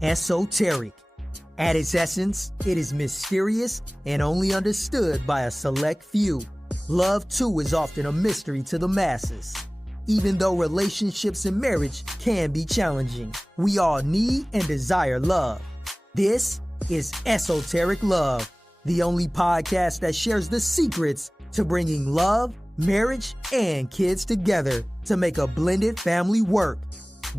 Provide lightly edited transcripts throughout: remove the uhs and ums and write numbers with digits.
Esoteric. At its essence, it is mysterious and only understood by a select few. Love, too, is often a mystery to the masses. Even though relationships and marriage can be challenging, we all need and desire love. This is Esoteric Love, the only podcast that shares the secrets to bringing love, marriage, and kids together to make a blended family work.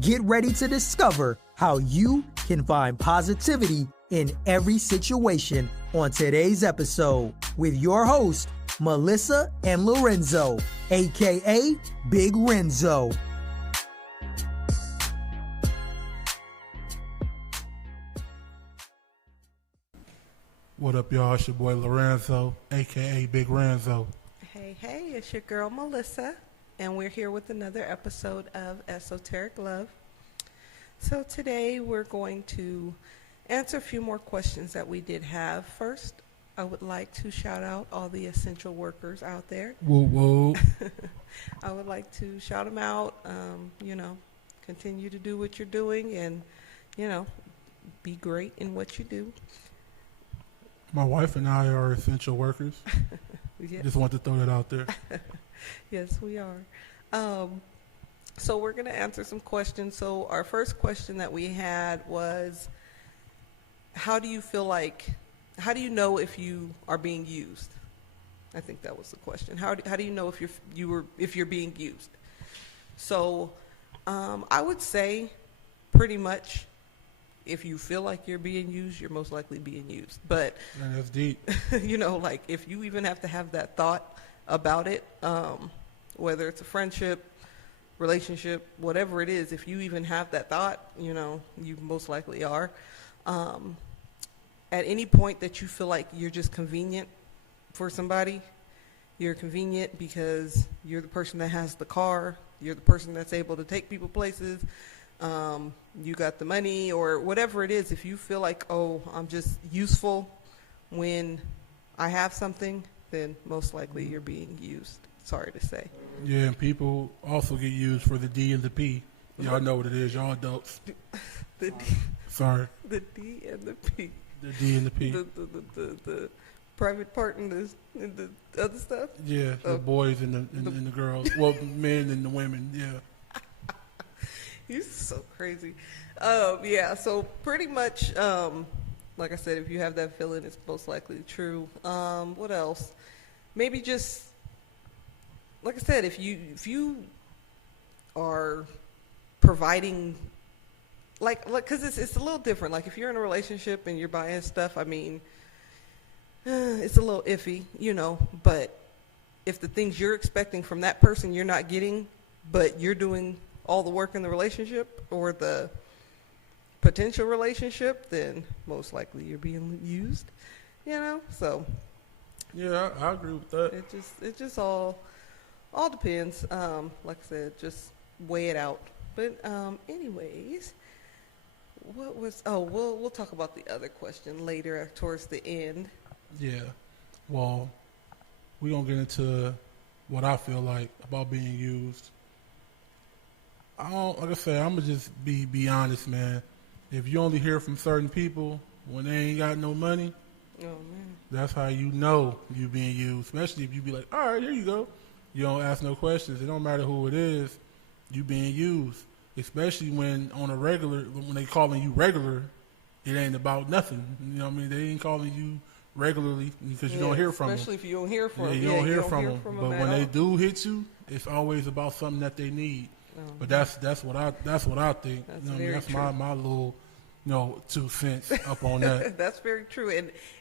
Get ready to discover how you can find positivity in every situation on today's episode with your host, Melissa and Lorenzo, aka Big Renzo. What up, y'all? It's your boy Lorenzo, aka Big Renzo. Hey, it's your girl Melissa, and we're here with another episode of Esoteric Love. So today we're going to answer a few more questions that we did have. First, I would like to shout out all the essential workers out there. Whoa, whoa. I would like to shout them out, continue to do what you're doing and, be great in what you do. My wife and I are essential workers. Yes. Just want to throw that out there. Yes, we are. So we're going to answer some questions. So our first question that we had was, how do you know if you are being used? I think that was the question. How do you know if you're being used? So I would say pretty much if you feel like you're being used, you're most likely being used. But Man, that's deep. like if you even have to have that thought about it, whether it's a friendship, relationship, whatever it is, if you even have that thought, you most likely are. At any point that you feel like you're just convenient for somebody, you're convenient because you're the person that has the car, you're the person that's able to take people places, you got the money or whatever it is. If you feel like, oh, I'm just useful when I have something, then most likely you're being used. Sorry to say. Yeah, and people also get used for the D and the P. Y'all know what it is. Y'all adults. The D, Sorry. the D and the P. The D and the P. The private part and the other stuff? Yeah, the boys and the girls. Well, the men and the women, yeah. You're so crazy. Yeah, so pretty much, like I said, if you have that feeling, it's most likely true. What else? Maybe just, like I said, if you are providing, because it's a little different. Like if you're in a relationship and you're buying stuff, I mean, it's a little iffy, but if the things you're expecting from that person you're not getting, but you're doing all the work in the relationship or the potential relationship, then most likely you're being used, so. Yeah, I agree with that. It just all depends. Like I said, just weigh it out. But anyways, we'll talk about the other question later towards the end. Yeah. Well, we're going to get into what I feel like about being used. Like I said, I'm going to just be honest, man. If you only hear from certain people when they ain't got no money, oh man, that's how you know you being used. Especially if you be like, all right, here you go. You don't ask no questions. It don't matter who it is. You being used. Especially when on a regular, when they calling you regular, it ain't about nothing. You know what I mean? They ain't calling you regularly because you don't hear from them. Especially if you don't hear from them. Yeah, you don't hear from them. But when they do hit you, it's always about something that they need. But that's what I think. That's you know what I mean? That's true. my little 2 cents up on that. That's very true.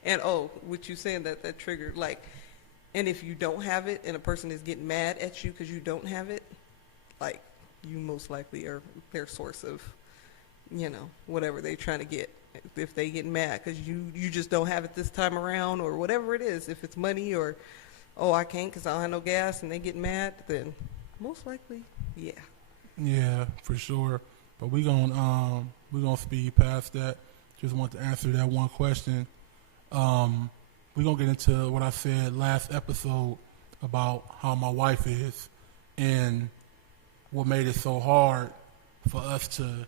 And what you saying that triggered, like, and if you don't have it and a person is getting mad at you because you don't have it, like, you most likely are their source of, whatever they're trying to get. If they get mad because you just don't have it this time around or whatever it is, if it's money or, oh, I can't because I don't have no gas, and they get mad, then most likely, yeah. Yeah, for sure. But we're gonna speed past that. Just want to answer that one question. We're gonna get into what I said last episode about how my wife is and what made it so hard for us to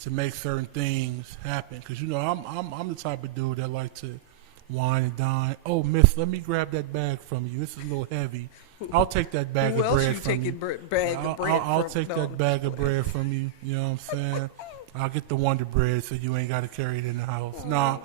to make certain things happen. Because, I'm the type of dude that like to wine and dine. Oh, miss, let me grab that bag from you. This is a little heavy. I'll take that bag Who of else bread you from taking you. bag of bread I'll from? take that bag of bread from you. You know what I'm saying? I'll get the Wonder Bread so you ain't got to carry it in the house. No,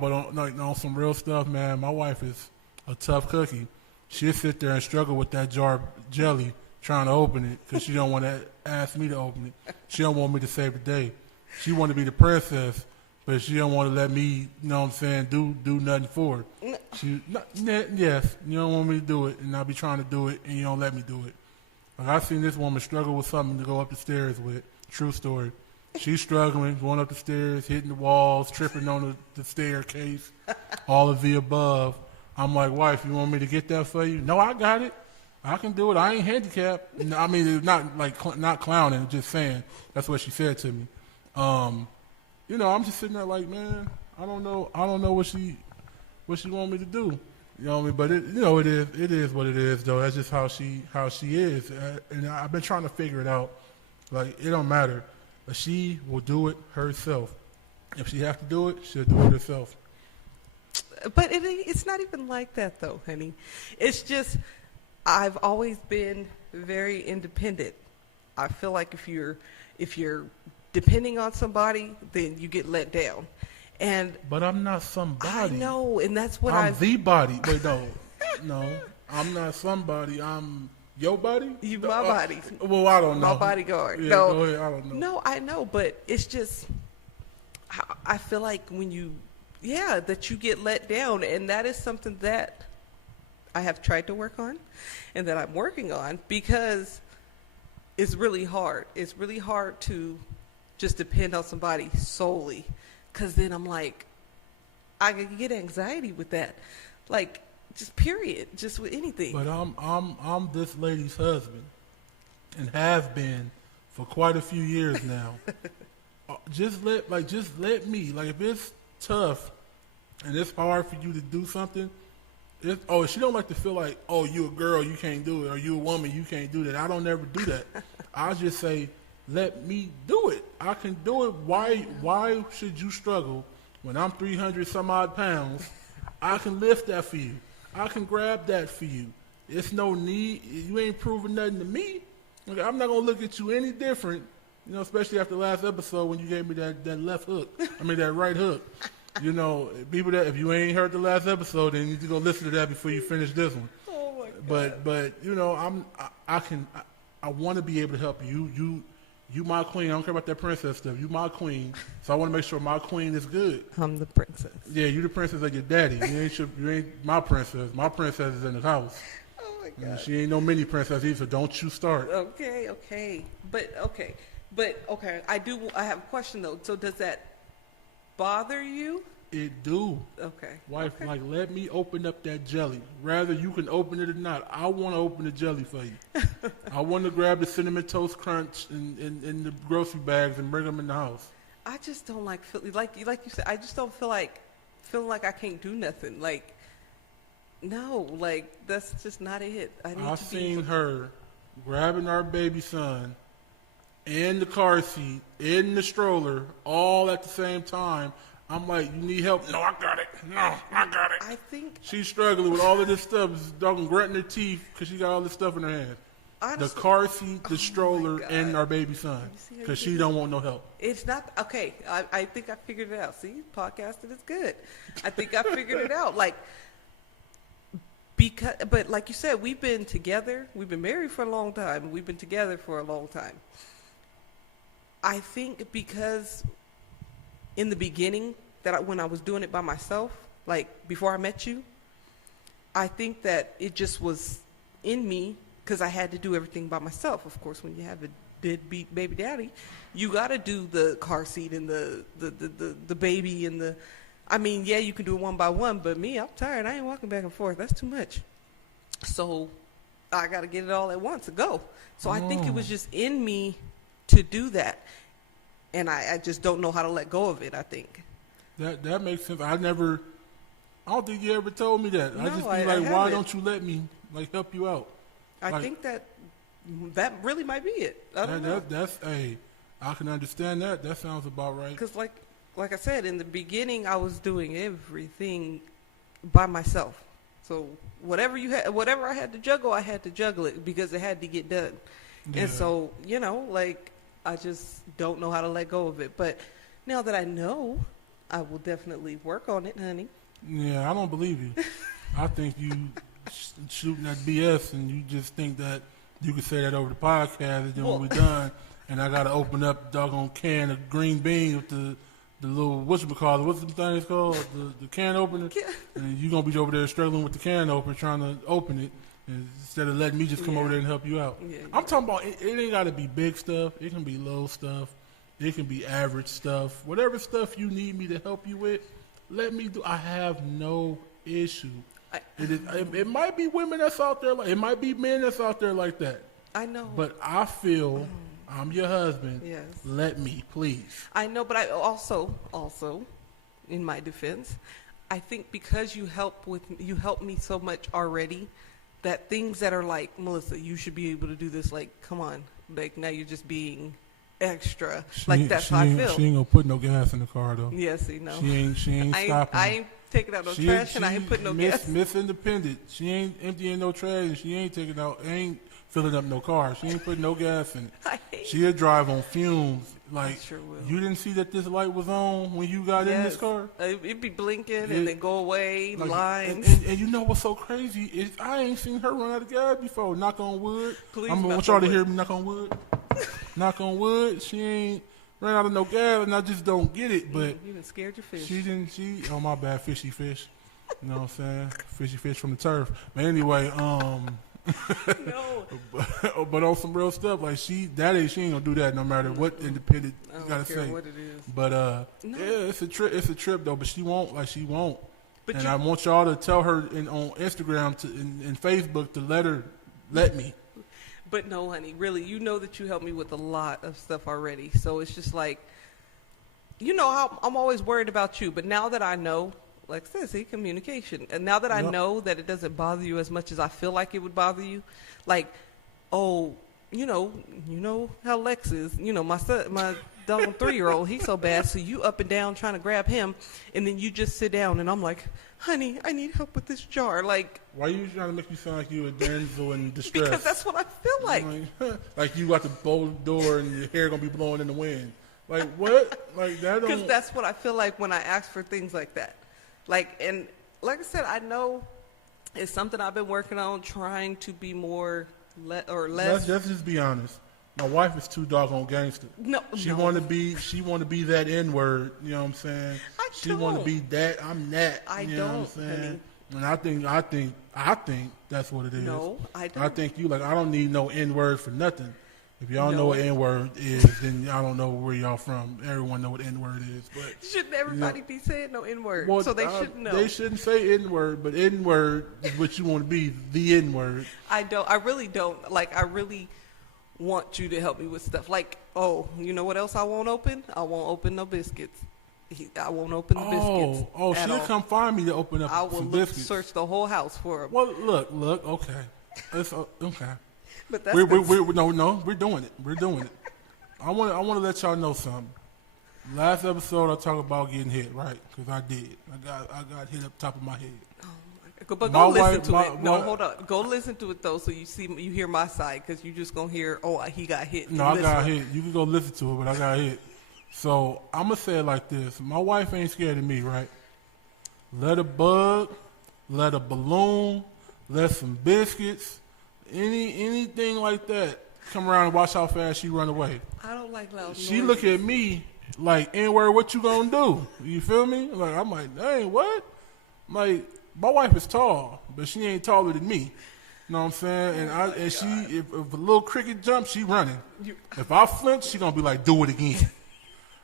but on some real stuff, man. My wife is a tough cookie. She'll sit there and struggle with that jar of jelly trying to open it because she don't want to ask me to open it. She don't want me to save the day. She want to be the princess, but she don't want to let me, you know what I'm saying, do nothing for her. Yes, you don't want me to do it, and I'll be trying to do it, and you don't let me do it. Like, I've seen this woman struggle with something to go up the stairs with. True story. She's struggling, going up the stairs, hitting the walls, tripping on the staircase, all of the above. I'm like, wife, you want me to get that for you? No, I got it. I can do it. I ain't handicapped. I mean, not like not clowning, just saying. That's what she said to me. I'm just sitting there like, man, I don't know what she want me to do. You know what I mean? But it is what it is, though. That's just how she is, and I've been trying to figure it out. Like, it don't matter. But she will do it herself. If she has to do it, she'll do it herself. But it's not even like that, though, honey. It's just I've always been very independent. I feel like if you're depending on somebody, then you get let down. But I'm not somebody. I know, and that's what I'm the body. Wait, no, I'm not somebody. I'm your body. You my body. Well, I don't know. My bodyguard. Yeah, no, go ahead. I don't know. No, I know, but it's just I feel like that you get let down, and that is something that I have tried to work on, and that I'm working on, because it's really hard. It's really hard to just depend on somebody solely, because then I'm like, I can get anxiety with that, like, just period, just with anything. But I'm this lady's husband, and have been for quite a few years now. Just let me, like, if it's tough and it's hard for you to do something, she don't like to feel like, oh, you a girl, you can't do it, or you a woman, you can't do that. I don't ever do that. I just say, let me do it. I can do it. Why should you struggle when I'm 300 some odd pounds? I can lift that for you. I can grab that for you. It's no need. You ain't proving nothing to me. Okay, I'm not going to look at you any different, especially after the last episode when you gave me that left hook. That right hook. People that, if you ain't heard the last episode, then you need to go listen to that before you finish this one. Oh my God. But I want to be able to help you. You my queen. I don't care about that princess stuff. You my queen. So I want to make sure my queen is good. I'm the princess. Yeah, you the princess of your daddy. You ain't my princess. My princess is in the house. Oh my God. And she ain't no mini princess either, so don't you start. Okay. But I have a question though. So does that bother you? It do. Okay. Wife, okay. like, let me open up that jelly. Rather you can open it or not. I want to open the jelly for you. I want to grab the Cinnamon Toast Crunch in the grocery bags and bring them in the house. I just don't like you said. I just don't feeling like I can't do nothing. Like, no, like, that's just not it. I've seen her grabbing our baby son in the car seat, in the stroller, all at the same time. I'm like, you need help? No, I got it. No, I got it. I think she's struggling with all of this stuff, doggone grunting her teeth because she got all this stuff in her hand. Honestly, the car seat, the stroller, and our baby son, because she don't want no help. It's not okay. I think I figured it out. See, podcasting is good. I think I figured it out. But like you said, we've been together. We've been married for a long time. We've been together for a long time. I think because in the beginning, when I was doing it by myself, like before I met you, I think that it just was in me because I had to do everything by myself. Of course, when you have a deadbeat baby daddy, you got to do the car seat and the baby and the. I mean, yeah, you can do it one by one, but me, I'm tired. I ain't walking back and forth. That's too much. So I got to get it all at once and go. So I think it was just in me to do that. And I just don't know how to let go of it, I think. That makes sense. I don't think you ever told me that. No, I just be I like, why haven't. don't you let me help you out? I think that that really might be it. I don't know. I can understand that. That sounds about right. Because like I said, in the beginning, I was doing everything by myself. So whatever I had to juggle, I had to juggle it because it had to get done. Yeah. And so, I just don't know how to let go of it. But now that I know, I will definitely work on it, honey. Yeah, I don't believe you. I think you shooting that BS, and you just think that you could say that over the podcast, and then when we're done, and I got to open up the doggone can of green beans with the little, what's the thing called? The can opener? And you're going to be over there struggling with the can opener, trying to open it, instead of letting me just come over there and help you out. Yeah. I'm talking about, it ain't got to be big stuff. It can be little stuff. It can be average stuff. Whatever stuff you need me to help you with, let me do. I have no issue. It might be women that's out there, it might be men that's out there like that. I know. But I feel I'm your husband. Yes. Let me, please. I know, but I also, in my defense, I think because you help me so much already, that things that are like, Melissa, you should be able to do this. Like, come on, like now you're just being extra. That's how I feel. She ain't gonna put no gas in the car though. Yes, you know. She ain't stopping. I ain't taking out no trash, and I ain't putting no gas. Miss Independent. She ain't emptying no trash, and she ain't ain't filling up no car. She ain't putting no gas in it. She'll drive on fumes. Like, sure will. You didn't see that this light was on when you got in this car? It'd be blinking and then go away, lines. And you know what's so crazy is I ain't seen her run out of gas before. Knock on wood. Please, I want y'all to hear me knock on wood. Knock on wood. She ain't ran out of no gas, and I just don't get it. But you done scared your fish. Oh, my bad, fishy fish. You know what I'm saying? Fishy fish from the turf. But anyway, No. but on some real stuff, like she ain't gonna do that no matter what independent you gotta say. What it is. But no. yeah, it's a trip though. But she won't. But and I want y'all to tell her on Instagram and Facebook to let me. But no, honey, really, you know that you helped me with a lot of stuff already. So it's just like, you know how I'm always worried about you. But now that I know, like I said, communication. And now that I know that it doesn't bother you as much as I feel like it would bother you, like, oh, you know how Lex is. You know, my son, my dumb 3-year-old, he's so bad. So you up and down trying to grab him, and then you just sit down, and I'm like, honey, I need help with this jar. Like, why are you trying to make me sound like you a damsel in distress? Because that's what I feel like. Like you got to bolt the door and your hair gonna be blowing in the wind. Like what? Like that? Because that's what I feel like when I ask for things like that. Like, and like I said, I know it's something I've been working on, trying to be more less. Let's just be honest. My wife is too doggone gangster. She want to be that N-word. You know what I'm saying? She want to be that. I'm that. You know what I'm saying? Honey. And I think that's what it is. No, I don't. I think you like. I don't need no N-word for nothing. If y'all know what N-word is, then I don't know where y'all from. Everyone know what N-word is, but shouldn't everybody be saying no N-word? Well, so they should know. They shouldn't say N-word, but N-word is what you want to be, the N-word. I really don't. Like, I really want you to help me with stuff. Like, oh, you know what else I won't open? I won't open no biscuits. I won't open the biscuits. Oh, she'll come find me to open up some biscuits. Search the whole house for them. Well, look, okay. It's okay. But that's we're doing it. We're doing it. I want to let y'all know something. Last episode, I talked about getting hit, right? Because I did. I got hit up top of my head. Oh my God. But go listen to it. No, hold on. Go listen to it though, so you hear my side, because you just gonna hear, oh, he got hit. No, I got hit. You can go listen to it, but I got hit. So I'm gonna say it like this: my wife ain't scared of me, right? Let a bug, let a balloon, let some biscuits. Anything like that, come around and watch how fast she run away. I don't like loud noises. She look at me like, N-word, what you gonna do? You feel me? Like, I'm like, dang, what? Like, my wife is tall, but she ain't taller than me. You know what I'm saying? And she, if a little cricket jumps, she running. If I flinch, she gonna be like, do it again.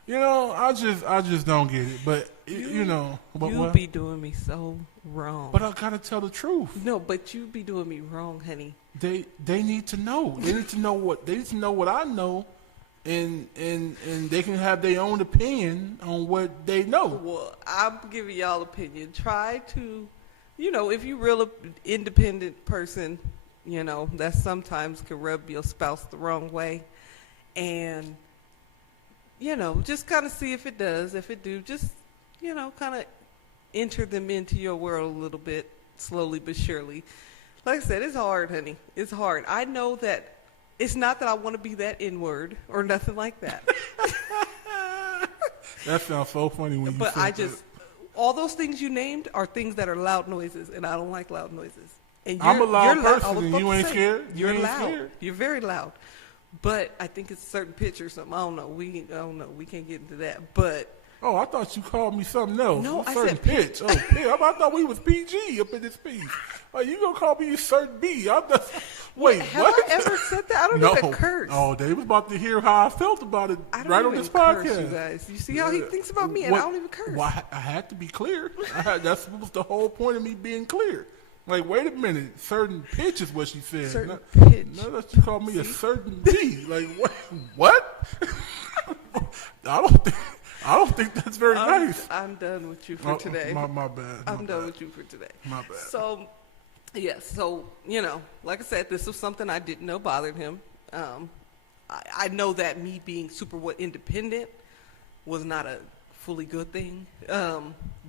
You know, I just don't get it. But you know, you be doing me so wrong. But I gotta tell the truth. No, but you be doing me wrong, honey. They need to know. They need to know what I know, and they can have their own opinion on what they know. Well, I'm giving y'all opinion. Try to, if you're real independent person, you know, that sometimes can rub your spouse the wrong way. And, you know, just kind of see if it does. If it do, just, you know, kind of enter them into your world a little bit, slowly but surely. Like I said, it's hard, honey. It's hard. I know that it's not that I want to be that N-word or nothing like that. That sounds so funny when you But said I just, all those things you named are things that are loud noises, and I don't like loud noises. And I'm a loud I was person, and about you to ain't say, scared? You You're ain't loud. scared? You're very loud. But I think it's a certain pitch or something. I don't know. We can't get into that. But Oh, I thought you called me something else. No, a I certain said pitch. Oh, pitch. I thought we was PG up in this piece. Oh, you gonna call me a certain B? Wait, have what? I ever said that? I don't No. even curse. Oh, they was about to hear how I felt about it I don't right even on this curse, podcast. you guys. You see how he thinks about me, and I don't even curse. Well, I had to be clear. That was the whole point of me being clear. Like, wait a minute, certain pitch is what she said. Certain Now- pitch. Now that you call me a certain B, like what? I don't think that's very nice. I'm done with you for today. My bad. I'm done with you for today. My bad. So, yes. So, you know, like I said, this was something I didn't know bothered him. I know that me being super independent was not a fully good thing.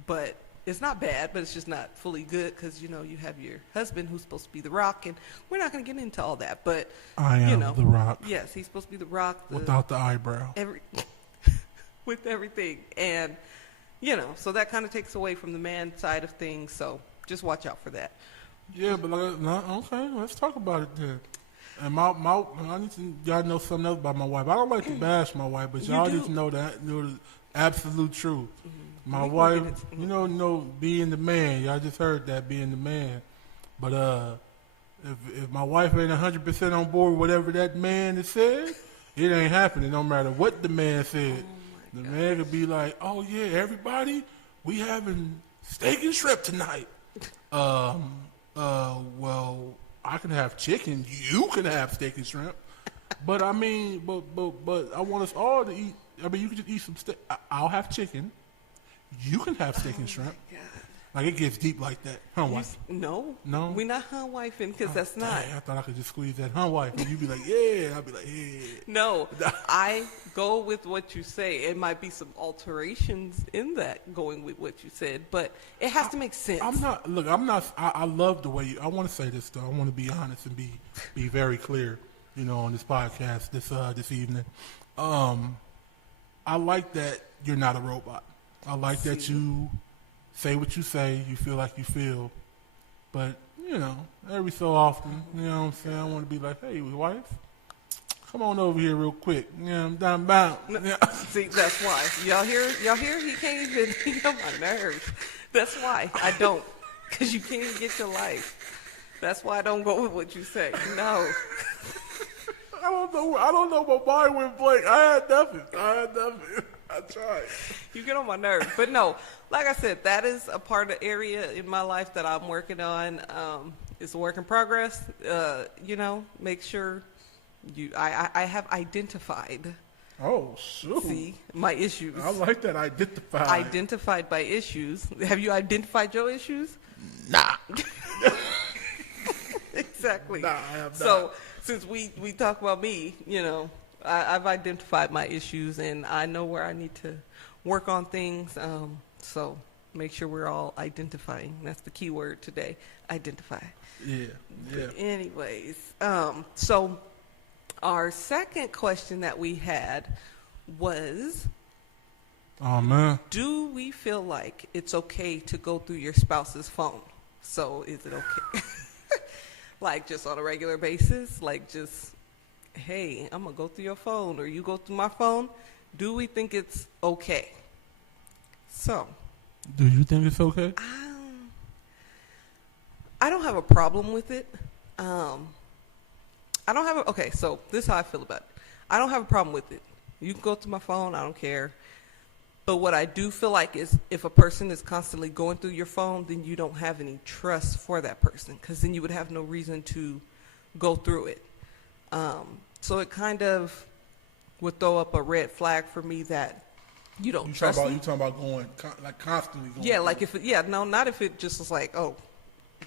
But it's not bad, but it's just not fully good because, you know, you have your husband who's supposed to be the rock, and we're not going to get into all that. But, I am you know, the rock. Yes, he's supposed to be the rock. Without the eyebrow. With everything. And, you know, so that kind of takes away from the man side of things. So just watch out for that. Yeah, but okay, let's talk about it then. And I need to, y'all know something else about my wife. I don't like to bash my wife, but y'all need to know that, you know, the absolute truth. Mm-hmm. My wife, you know, being the man. Y'all just heard that, being the man. But if my wife ain't 100% on board with whatever that man has said, it ain't happening. No matter what the man said. The man could be like, "Oh yeah, everybody, we having steak and shrimp tonight." Well, I can have chicken. You can have steak and shrimp. But I mean, but I want us all to eat. I mean, you can just eat some steak. I'll have chicken. You can have steak and shrimp. God. Like, it gets deep like that. Huh, wife? No. No? We're not hun wifing because that's not. Dang, I thought I could just squeeze that huh, wife. And you'd be like, yeah. I'd be like, yeah. No. I go with what you say. It might be some alterations in that going with what you said, but it has to make sense. I love the way you, I want to say this, though. I want to be honest and be very clear, you know, on this podcast this evening. I like that you're not a robot. I like that you say what you say, you feel like you feel. But, you know, every so often, you know what I'm saying, I want to be like, hey, wife, come on over here real quick. You know, I'm down bound. Yeah. See, that's why. Y'all hear? He can't even, he on my nerves. That's why I don't, because you can't even get your life. That's why I don't go with what you say. No. I don't know, but mine went blank. I had nothing. I tried. You get on my nerves. But no, like I said, that is a part of the area in my life that I'm working on. It's a work in progress. You know, make sure I have identified. Oh, shoot. See, my issues. I like that, identified. Identified by issues. Have you identified your issues? Nah. Exactly. Nah, I have not. So, since we talk about me, you know, I've identified my issues and I know where I need to work on things. So make sure we're all identifying. That's the key word today. Identify. Yeah. But anyways, so our second question that we had was, oh man, do we feel like it's okay to go through your spouse's phone? So is it okay? Like just on a regular basis, like just, hey, I'm going to go through your phone or you go through my phone. Do we think it's okay? So. Do you think it's okay? I don't have a problem with it. Okay, so this is how I feel about it. I don't have a problem with it. You can go through my phone. I don't care. But what I do feel like is if a person is constantly going through your phone, then you don't have any trust for that person because then you would have no reason to go through it. So it kind of would throw up a red flag for me that you don't trust me. You talking about going, like constantly going? Yeah, like not if it just was like, oh,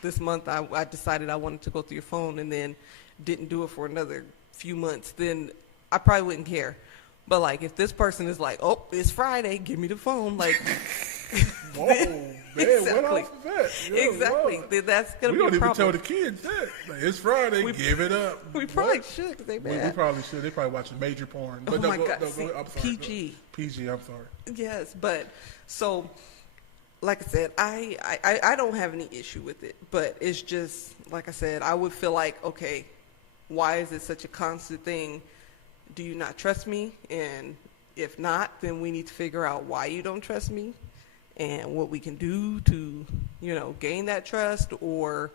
this month I decided I wanted to go through your phone and then didn't do it for another few months, then I probably wouldn't care. But like if this person is like, oh, it's Friday, give me the phone, like whoa, man, exactly. what else is that? Yeah, Exactly. whoa. Then that's gonna We be don't a even problem. tell the kids that. Like, it's Friday, give it up. We probably should, 'cause they We mad. probably should. They probably watching major porn. But Oh my God, go see, ahead. I'm sorry. PG. PG, I'm sorry. Yes, but so like I said, I don't have any issue with it, but it's just like I said, I would feel like, okay, why is it such a constant thing? Do you not trust me? And if not, then we need to figure out why you don't trust me and what we can do to, gain that trust. Or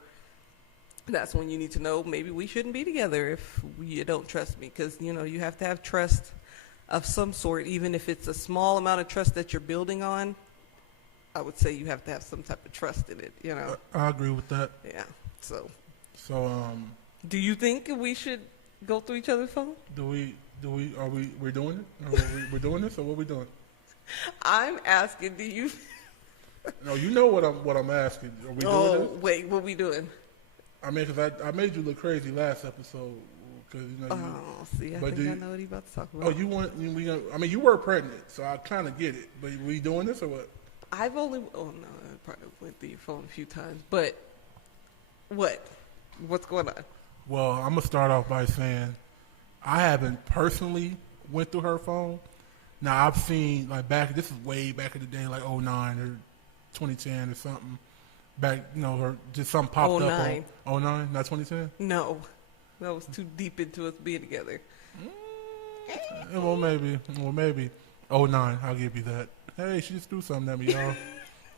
that's when you need to know maybe we shouldn't be together if you don't trust me, because you have to have trust of some sort, even if it's a small amount of trust that you're building on. I would say you have to have some type of trust in it, I agree with that. Yeah. So do you think we should go through each other's phone? We're doing it? We're doing this, or what we doing? I'm asking, do you? No, you know what I'm asking. Are we doing this? Wait, what we doing? I mean, because I made you look crazy last episode. Cause, See, I but think I know what he's about to talk about. Oh, you were pregnant, so I kind of get it. But we doing this or what? I probably went through your phone a few times, but what's going on? Well, I'm gonna start off by saying I haven't personally went through her phone. Now I've seen this is way back in the day, like 09 or 2010 or something. Back, her just something popped up. 09. 09, not 2010. No, that was too deep into us being together. Well, maybe 09. I'll give you that. Hey, she just threw something at me, y'all,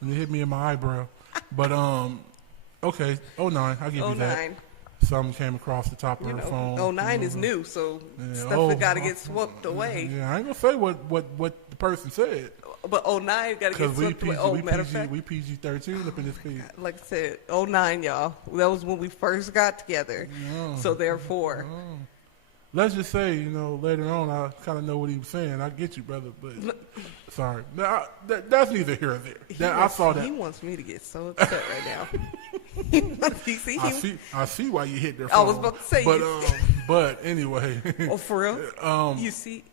and it hit me in my eyebrow. But okay, 09. I'll give you that. 09. Something came across the top of her phone. 09 is new, so stuff that got to get swept away. Yeah, I ain't gonna say what the person said. But 09 got to get swept away. Matter of fact, we PG-13 up in this piece. like I said, 09, y'all. That was when we first got together. Oh. So therefore, let's just say, later on, I kind of know what he was saying. I get you, brother, but sorry. That's neither here or there. I saw that. He wants me to get so upset right now. I see why you hit their phone. I was about to say, but anyway. Oh, for real? You see?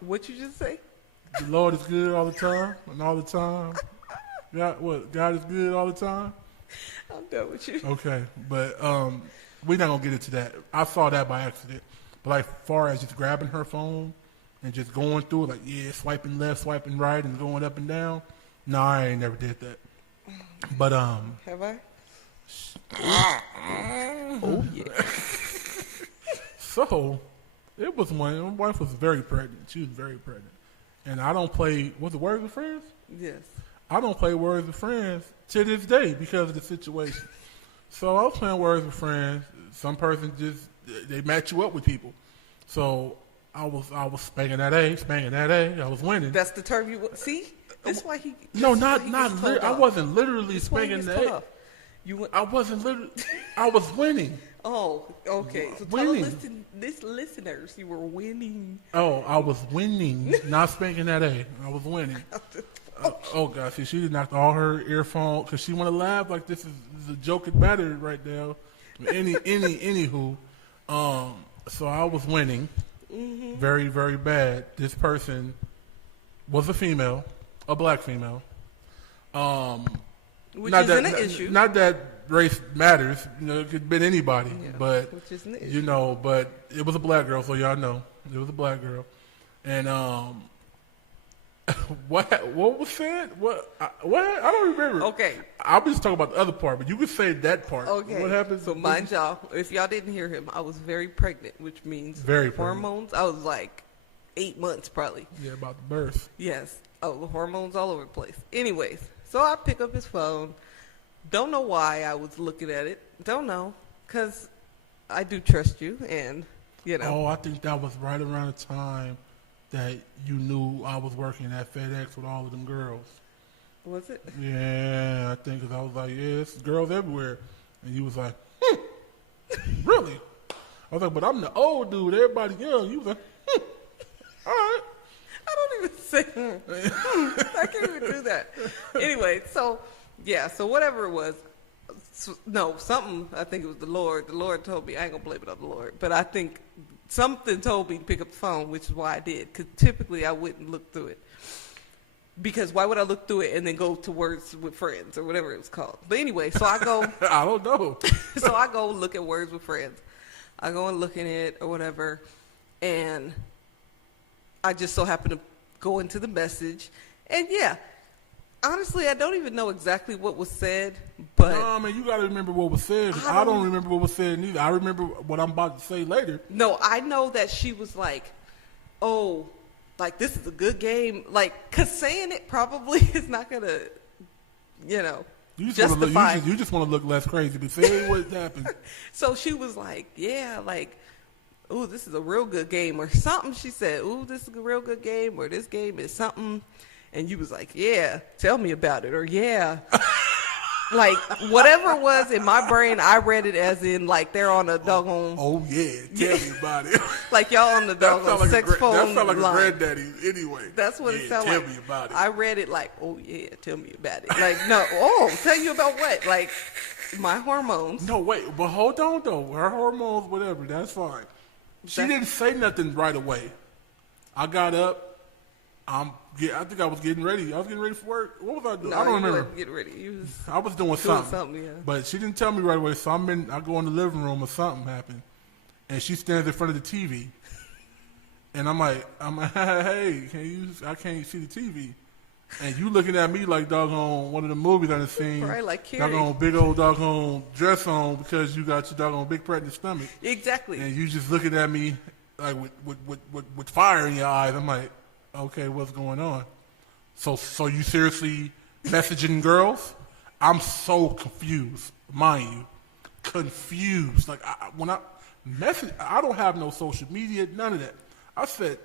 What you just say? The Lord is good all the time, and all the time. God is good all the time? I'm done with you. Okay, but we're not gonna get into that. I saw that by accident. But far as just grabbing her phone and just going through it, swiping left, swiping right, and going up and down. No, I ain't never did that. But have I? Oh yeah. So it was my wife was very pregnant. She was very pregnant, and I don't play. Was it Words with Friends? Yes. I don't play Words with Friends to this day because of the situation. So I was playing Words with Friends. Some person they match you up with people. So I was spanking that A. I was winning. That's the term you see. That's why he. No, not. I wasn't literally spanking the A. I wasn't literally. I was winning. Oh, okay. So winning. Tell listeners you were winning. Oh, I was winning, not spanking that A. I was winning. Oh gosh, she just knocked all her earphones because she want to laugh like this is a joking matter right now. Anywho, so I was winning, very very bad. This person was a female, a black female. Which isn't an issue. Not that race matters. It could have been anybody, but which isn't an issue. But it was a black girl, so y'all know it was a black girl, and what was said? What? I don't remember. Okay. I'm just talking about the other part, but you could say that part. Okay. What happened? So mind y'all, if y'all didn't hear him, I was very pregnant, which means very hormones. I was 8 months probably. Yeah, about the birth. Yes. Oh, hormones all over the place. Anyways, so I pick up his phone. Don't know why I was looking at it. Don't know, because I do trust you, and Oh, I think that was right around the time that you knew I was working at FedEx with all of them girls. Was it? Yeah, I think because I was like, yeah, it's girls everywhere. And you was like, really? I was like, but I'm the old dude. Everybody young. You was like, all right. I don't even say I can't even do that. Anyway, so whatever it was. no, something, I think it was the Lord. The Lord told me, I ain't gonna blame it on the Lord, but I think something told me to pick up the phone, which is why I did. Because typically I wouldn't look through it. Because why would I look through it and then go to Words with Friends or whatever it was called? But anyway, so I go. I don't know. So I go look at Words with Friends. I go and look in it or whatever, and I just so happen to go into the message, and yeah, honestly, I don't even know exactly what was said, but No, man, you got to remember what was said. I don't remember what was said neither. I remember what I'm about to say later. No, I know that she was like, "Oh, like this is a good game." Like, 'cause saying it probably is not gonna, You justify. you just want to look less crazy, but say what happened. So she was like, "Yeah, like, ooh, this is a real good game," or something. She said, "Ooh, this is a real good game," or "This game is something." And you was like, "Yeah, tell me about it," or "Yeah." Like, whatever it was in my brain, I read it as in, like, they're on a doggone... Oh, yeah, tell me about it. Like, y'all on the doggone sex phone line. That sound like a granddaddy anyway. That's what it sounded like. Tell me about it. I read it like, "Oh, yeah, tell me about it." Like, no, tell you about what? Like, my hormones. No, wait, but hold on, though. Her hormones, whatever, that's fine. She didn't say nothing right away. I got up. I think I was getting ready. I was getting ready for work. What was I doing? No, I don't you remember. wasn't getting ready. You was I was doing doing something. something, yeah. But she didn't tell me right away, so I go in the living room or something happened. And she stands in front of the TV. And I'm like, hey, I can't see the TV. And you looking at me like doggone one of the movies I done seen. Right, like Carrie. Doggone big old doggone dress on because you got your doggone big pregnant stomach. Exactly. And you just looking at me like with fire in your eyes. I'm like, okay, what's going on? So you seriously messaging girls? I'm so confused, mind you. Confused. Like, when I message, I don't have no social media, none of that. I said,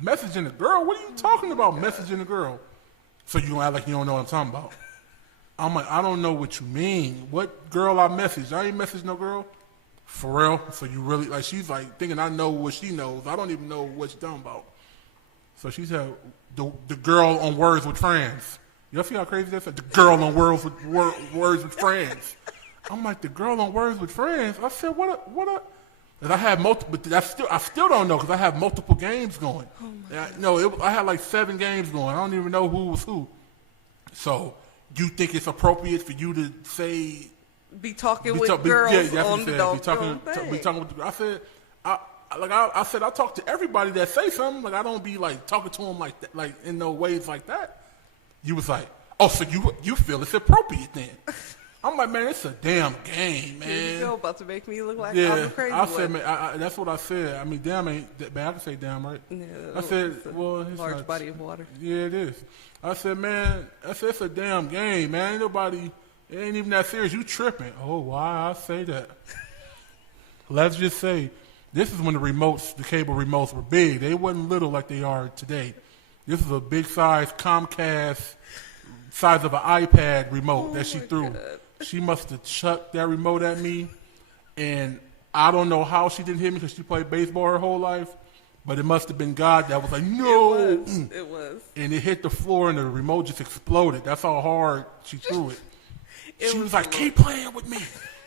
messaging a girl? What are you talking about, messaging a girl? So you gonna act like you don't know what I'm talking about. I'm like, I don't know what you mean. What girl I messaged? I ain't messaged no girl. For real? So you really, like, she's like thinking I know what she knows. I don't even know what she's talking about. So she said, the girl on Words with Friends. Y'all see how crazy that's? The girl on Words with Friends. I'm like, the girl on Words with Friends? I said, what? And I have multiple, but I still don't know because I have multiple games going. I had like 7 games going. I don't even know who was who. So you think it's appropriate for you to say... Be talking with girls on the dog Be talking with. I said, I said I talk to everybody that say something. Like I don't be like talking to them like that, like in no ways like that. You was like, oh, so you feel it's appropriate then? I'm like, man, it's a damn game, man. Here you go, about to make me look like I'm a crazy I said, one. man, that's what I said. I mean, damn ain't that bad. I can say damn, right? Yeah, I said, it's a well, it's large not, body of water. Yeah, it is. I said, man, it's a damn game, man. Ain't nobody, it ain't even that serious. You tripping. Oh, why I say that? Let's just say, this is when the cable remotes were big. They wasn't little like they are today. This is a big size Comcast, size of an iPad remote that she threw. God. She must have chucked that remote at me, and I don't know how she didn't hit me because she played baseball her whole life, but it must have been God that was like, no. It was. And it hit the floor, and the remote just exploded. That's how hard she threw it. She was like, keep playing with me.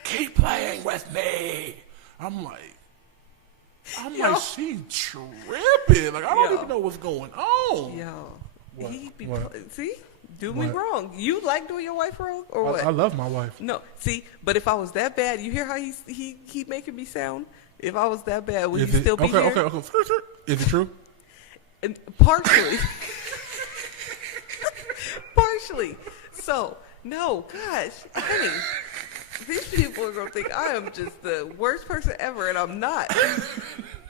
Keep playing with me. I'm like, she tripping. Like, I don't even know what's going on. Yo, What? See? Do me wrong. You like doing your wife wrong or what? I love my wife. No, see, but if I was that bad, you hear how he making me sound? If I was that bad, would you still be here? Okay. Is it true? And partially. Partially. So, no, gosh, honey, these people are going to think I am just the worst person ever, and I'm not.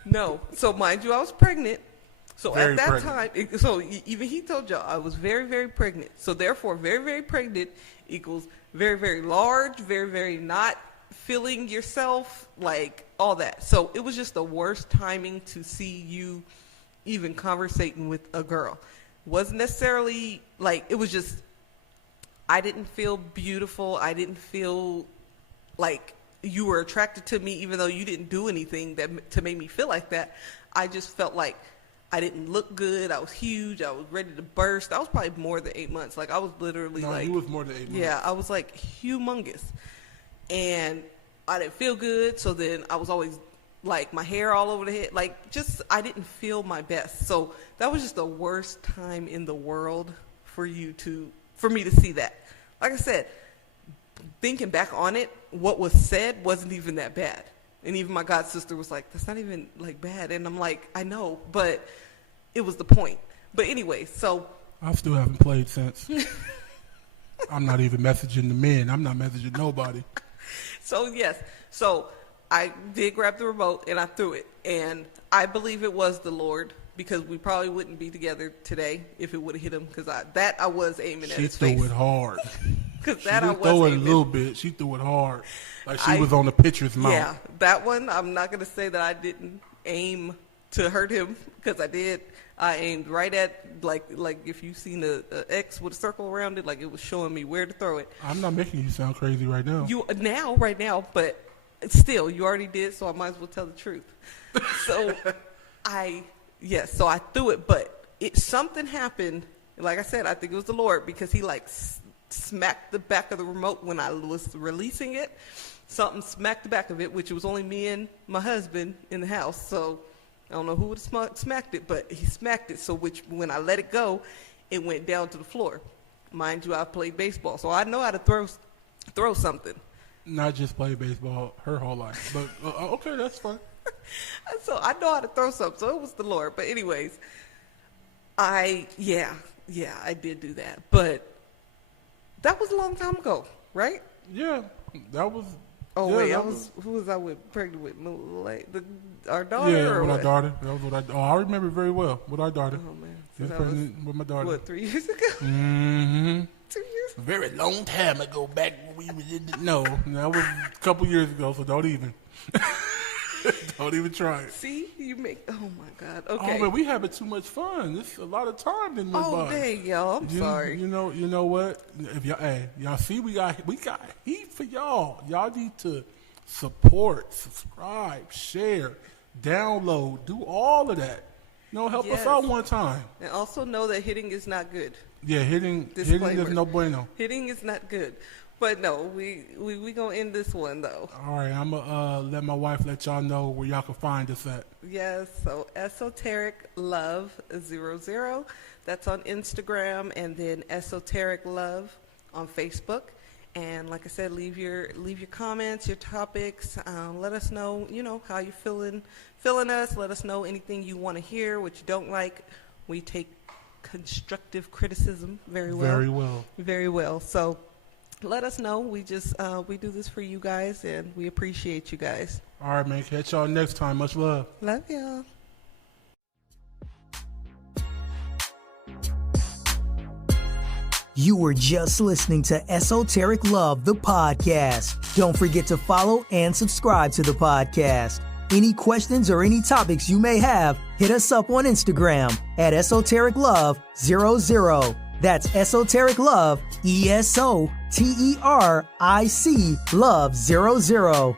No. So, mind you, I was pregnant. So Very at that pregnant. time, so even he told y'all I was very, very pregnant. So therefore, very, very pregnant equals very, very large, very, very not feeling yourself, like all that. So it was just the worst timing to see you even conversating with a girl. Wasn't necessarily like, it was just, I didn't feel beautiful. I didn't feel like you were attracted to me, even though you didn't do anything to make me feel like that. I just felt like I didn't look good. I was huge. I was ready to burst. I was probably more than 8 months. Like I was literally you was more than 8 months. Yeah, I was like humongous. And I didn't feel good. So then I was always like my hair all over the head. Like just, I didn't feel my best. So that was just the worst time in the world for me to see that. Like I said, thinking back on it, what was said wasn't even that bad. And even my god sister was like, that's not even like bad. And I'm like, I know, but it was the point. But anyway, so. I still haven't played since. I'm not even messaging the men. I'm not messaging nobody. So yes, so I did grab the remote and I threw it. And I believe it was the Lord, because we probably wouldn't be together today if it would have hit him, because I was aiming at his face. She threw it hard. Because she didn't throw it a little bit. She threw it hard. Like she was on the pitcher's mount. Yeah, that one, I'm not going to say that I didn't aim to hurt him, because I did. I aimed right at, like if you've seen a X with a circle around it, like it was showing me where to throw it. I'm not making you sound crazy right now. Right now, but still, you already did, so I might as well tell the truth. So so I threw it, but something happened. Like I said, I think it was the Lord, because he like smacked the back of the remote when I was releasing it. Something smacked the back of it, which was only me and my husband in the house. So I don't know who would have smacked it, but he smacked it. So when I let it go, it went down to the floor. Mind you, I've played baseball, so I know how to throw something. Not just play baseball her whole life, but okay, that's fine. So I know how to throw something. So it was the Lord. But anyways, I did do that. But that was a long time ago, right? Yeah, that was. Oh yeah, wait, who was I pregnant with? Our daughter? Yeah, or with what? our daughter. That was what I remember very well with our daughter. Oh man, She was that pregnant with my daughter. What, 3 years ago? Mm-hmm. 2 years? A very long time ago, back when we was in the... No, that was a couple years ago, so don't even. Don't even try it. See, you make... Oh my God. Okay. Oh, but we having too much fun. This is a lot of time that went by. Oh, dang, y'all. I'm sorry. You know what? If y'all see, we got heat for y'all. Y'all need to support, subscribe, share, download, do all of that. Help us out one time. And also know that hitting is not good. Yeah, hitting is no bueno. Hitting is not good. But no, we gonna end this one though. All right, I'm gonna let my wife let y'all know where y'all can find us at. Yes, so Esoteric Love 00. That's on Instagram, and then Esoteric Love on Facebook. And like I said, leave your comments, your topics. Let us know, how you feeling us. Let us know anything you want to hear, what you don't like. We take constructive criticism very well. Very well. Very well. So let us know. We just we do this for you guys, and we appreciate you guys. All right, man. Catch y'all next time. Much love. Love y'all. You were just listening to Esoteric Love, the podcast. Don't forget to follow and subscribe to the podcast. Any questions or any topics you may have, hit us up on Instagram at Esoteric Love 00. That's Esoteric Love, ESOTERIC Love 00.